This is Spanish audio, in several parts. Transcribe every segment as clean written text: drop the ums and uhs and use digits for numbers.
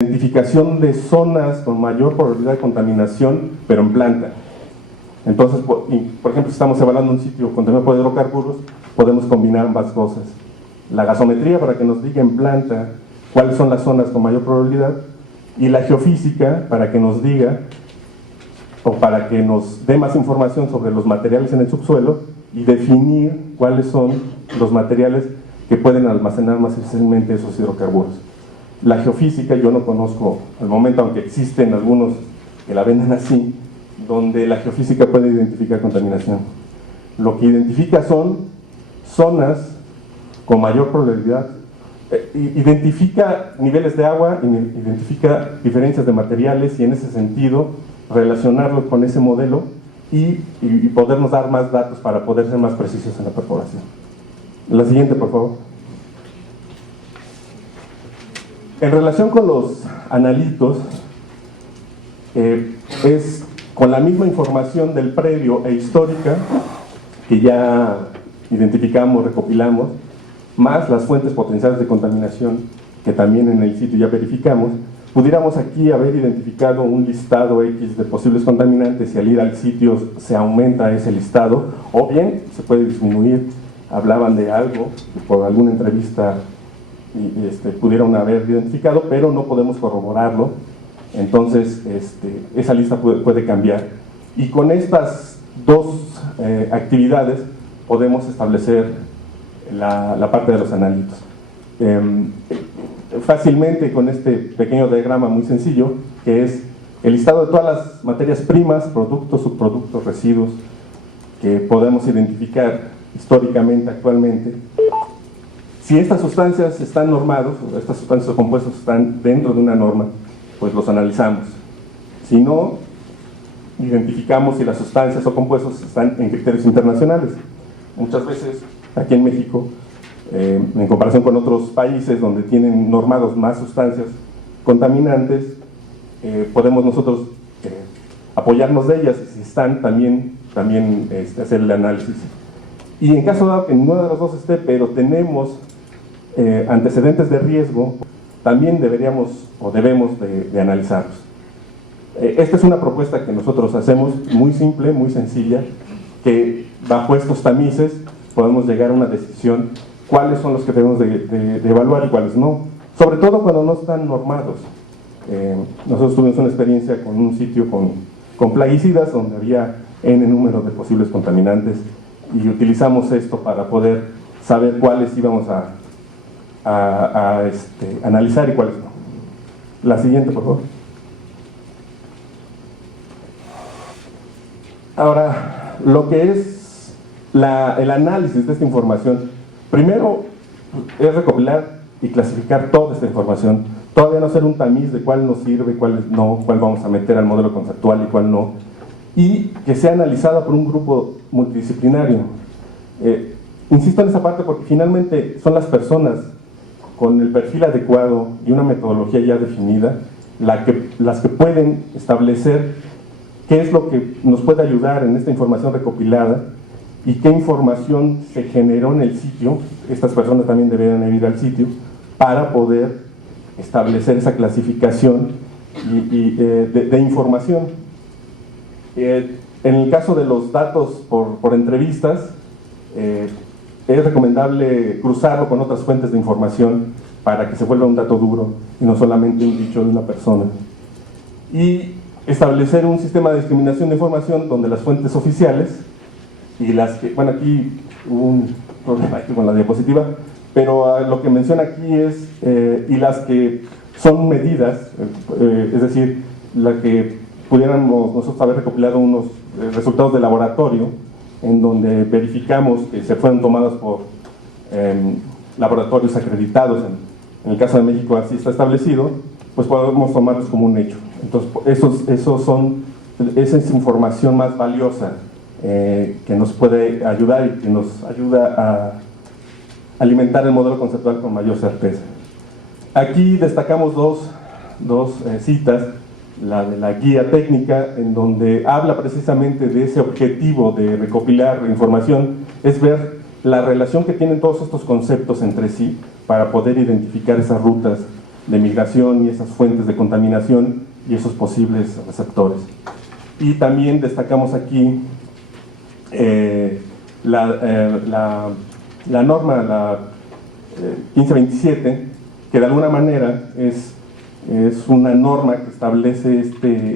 identificación de zonas con mayor probabilidad de contaminación, pero en planta. Entonces, por ejemplo, si estamos evaluando un sitio contenido por hidrocarburos, podemos combinar ambas cosas. La gasometría para que nos diga en planta cuáles son las zonas con mayor probabilidad, y la geofísica para que nos diga o para que nos dé más información sobre los materiales en el subsuelo y definir cuáles son los materiales que pueden almacenar más eficientemente esos hidrocarburos. La geofísica yo no conozco al momento, aunque existen algunos que la venden así, donde la geofísica puede identificar contaminación. Lo que identifica son zonas con mayor probabilidad, identifica niveles de agua, identifica diferencias de materiales y en ese sentido relacionarlo con ese modelo y podernos dar más datos para poder ser más precisos en la perforación. La siguiente, por favor. En relación con los analitos, es con la misma información del previo e histórica que ya identificamos, recopilamos, más las fuentes potenciales de contaminación que también en el sitio ya verificamos, pudiéramos aquí haber identificado un listado X de posibles contaminantes y al ir al sitio se aumenta ese listado, o bien se puede disminuir. Hablaban de algo que por alguna entrevista pudieron haber identificado, pero no podemos corroborarlo, entonces esa lista puede cambiar. Y con estas dos actividades podemos establecer la parte de los analitos. Fácilmente con este pequeño diagrama muy sencillo, que es el listado de todas las materias primas, productos, subproductos, residuos que podemos identificar históricamente, actualmente. Si estas sustancias están normados, o estas sustancias o compuestos están dentro de una norma, pues los analizamos. Si no, identificamos si las sustancias o compuestos están en criterios internacionales. Muchas veces, aquí en México, en comparación con otros países donde tienen normados más sustancias contaminantes, podemos nosotros apoyarnos de ellas y si están también hacer el análisis. Y en caso de que ninguno de los dos esté, pero tenemos antecedentes de riesgo, también deberíamos o debemos de analizarlos. Esta es una propuesta que nosotros hacemos muy simple, muy sencilla, que bajo estos tamices podemos llegar a una decisión cuáles son los que debemos de evaluar y cuáles no, sobre todo cuando no están normados. Nosotros tuvimos una experiencia con un sitio con plaguicidas donde había N número de posibles contaminantes y utilizamos esto para poder saber cuáles íbamos a analizar y cuáles no. La siguiente, por favor. Ahora, lo que es el análisis de esta información, primero es recopilar y clasificar toda esta información, todavía no hacer un tamiz de cuál nos sirve, cuál no, cuál vamos a meter al modelo conceptual y cuál no, y que sea analizada por un grupo multidisciplinario. Insisto en esa parte porque finalmente son las personas con el perfil adecuado y una metodología ya definida las que pueden establecer qué es lo que nos puede ayudar en esta información recopilada y qué información se generó en el sitio. Estas personas también deberían ir al sitio para poder establecer esa clasificación de información. En el caso de los datos por entrevistas, es recomendable cruzarlo con otras fuentes de información para que se vuelva un dato duro y no solamente un dicho de una persona. Y establecer un sistema de discriminación de información donde las fuentes oficiales y las que, bueno, aquí hubo un problema con la diapositiva, pero lo que menciona aquí es, y las que son medidas, es decir, la que pudiéramos nosotros haber recopilado unos resultados de laboratorio en donde verificamos que se fueron tomadas por laboratorios acreditados, en el caso de México así está establecido, pues podemos tomarlos como un hecho. Entonces, esa es información más valiosa que nos puede ayudar y que nos ayuda a alimentar el modelo conceptual con mayor certeza. Aquí destacamos dos citas, la de la guía técnica, en donde habla precisamente de ese objetivo de recopilar información, es ver la relación que tienen todos estos conceptos entre sí para poder identificar esas rutas de migración y esas fuentes de contaminación y esos posibles receptores. Y también destacamos aquí la norma, la 1527, que de alguna manera es una norma que establece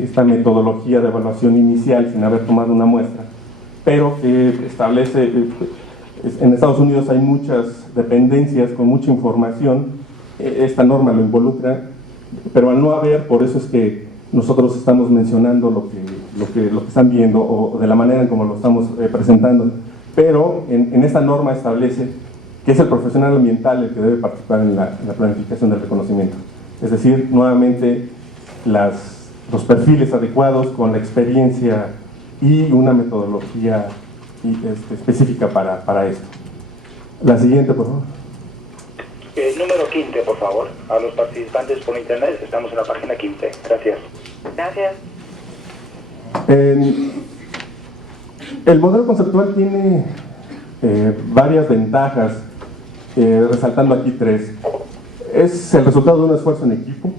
esta metodología de evaluación inicial sin haber tomado una muestra, pero que establece, en Estados Unidos hay muchas dependencias con mucha información, esta norma lo involucra, pero al no haber, por eso es que nosotros estamos mencionando lo que están viendo o de la manera en como lo estamos presentando, pero en esta norma establece que es el profesional ambiental el que debe participar en la planificación del reconocimiento. Es decir, nuevamente los perfiles adecuados con la experiencia y una metodología específica para esto. La siguiente, por favor. Número 15, por favor. A los participantes por internet, estamos en la página 15. Gracias. Gracias. El modelo conceptual tiene varias ventajas, resaltando aquí 3. Es el resultado de un esfuerzo en equipo,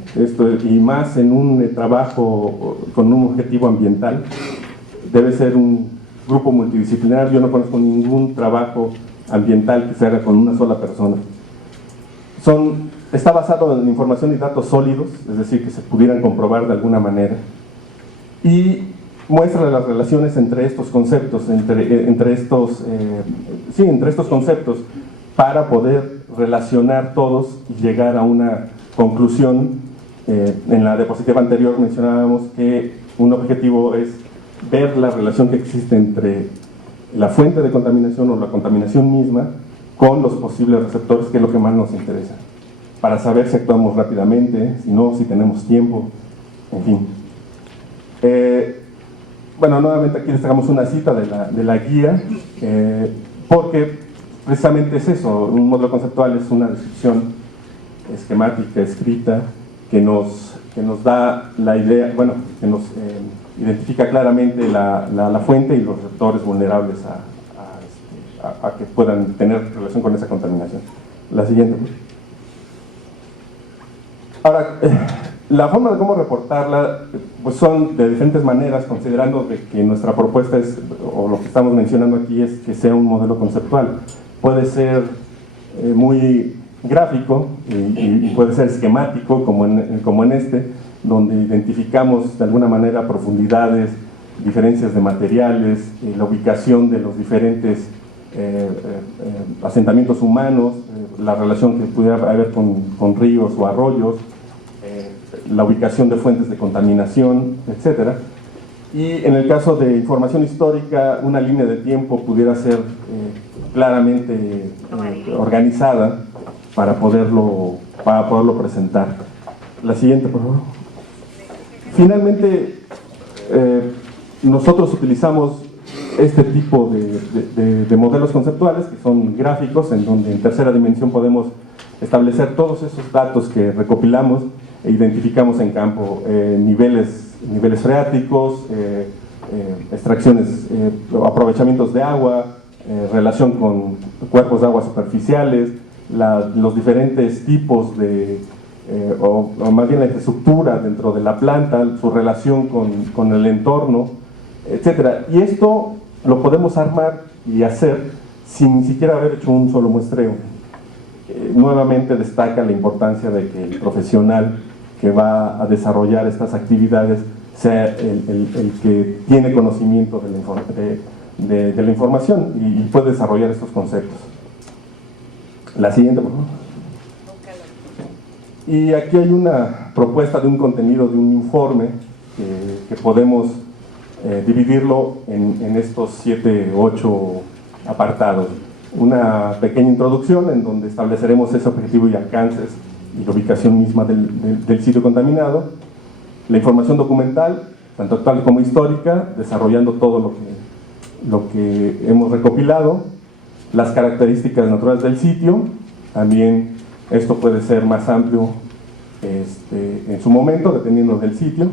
y más en un trabajo con un objetivo ambiental. Debe ser un grupo multidisciplinar. Yo no conozco ningún trabajo ambiental que se haga con una sola persona. Está basado en información y datos sólidos, es decir, que se pudieran comprobar de alguna manera, y muestra las relaciones entre estos conceptos, entre estos conceptos, para poder relacionar todos y llegar a una conclusión. En la diapositiva anterior mencionábamos que un objetivo es ver la relación que existe entre la fuente de contaminación o la contaminación misma con los posibles receptores, que es lo que más nos interesa, para saber si actuamos rápidamente, si no, si tenemos tiempo, en fin. Bueno, nuevamente aquí destacamos una cita de la guía, porque precisamente es eso. Un modelo conceptual es una descripción esquemática, escrita, que nos da la idea, bueno, que nos identifica claramente la fuente y los receptores vulnerables a que puedan tener relación con esa contaminación. La siguiente. Ahora, la forma de cómo reportarla pues son de diferentes maneras, considerando que nuestra propuesta es, o lo que estamos mencionando aquí, es que sea un modelo conceptual. Puede ser muy gráfico y puede ser esquemático, como en este, donde identificamos de alguna manera profundidades, diferencias de materiales, la ubicación de los diferentes asentamientos humanos, la relación que pudiera haber con ríos o arroyos, la ubicación de fuentes de contaminación, etc. Y en el caso de información histórica, una línea de tiempo pudiera ser claramente organizada para poderlo presentar. La siguiente, por favor. Finalmente, nosotros utilizamos este tipo de modelos conceptuales, que son gráficos, en donde en tercera dimensión podemos establecer todos esos datos que recopilamos e identificamos en campo, niveles freáticos, extracciones, aprovechamientos de agua, relación con cuerpos de agua superficiales, los diferentes tipos o más bien la infraestructura dentro de la planta, su relación con el entorno, etc. Y esto lo podemos armar y hacer sin ni siquiera haber hecho un solo muestreo. Nuevamente destaca la importancia de que el profesional que va a desarrollar estas actividades sea el que tiene conocimiento de la información y puede desarrollar estos conceptos. La siguiente, por favor. Y aquí hay una propuesta de un contenido de un informe que podemos dividirlo en estos 7 u 8 apartados. Una pequeña introducción en donde estableceremos ese objetivo y alcances y la ubicación misma del sitio contaminado, la información documental, tanto actual como histórica, desarrollando todo lo que hemos recopilado, las características naturales del sitio, también esto puede ser más amplio en su momento, dependiendo del sitio,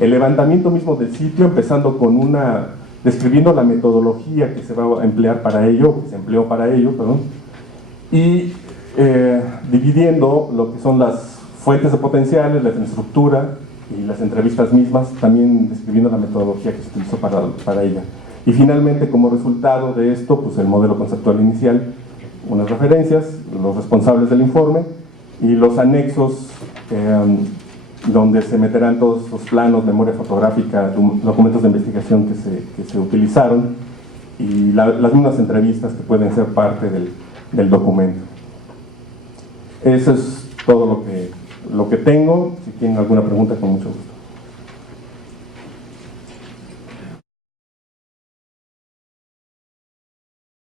el levantamiento mismo del sitio, empezando con describiendo la metodología que se va a emplear para ello, que se empleó para ello, perdón, y dividiendo lo que son las fuentes de potenciales, la infraestructura y las entrevistas mismas, también describiendo la metodología que se utilizó para ella. Y finalmente, como resultado de esto, pues el modelo conceptual inicial, unas referencias, los responsables del informe y los anexos donde se meterán todos los planos, memoria fotográfica, documentos de investigación que se utilizaron y las mismas entrevistas que pueden ser parte del documento. Eso es todo lo que tengo. Si tienen alguna pregunta, con mucho gusto.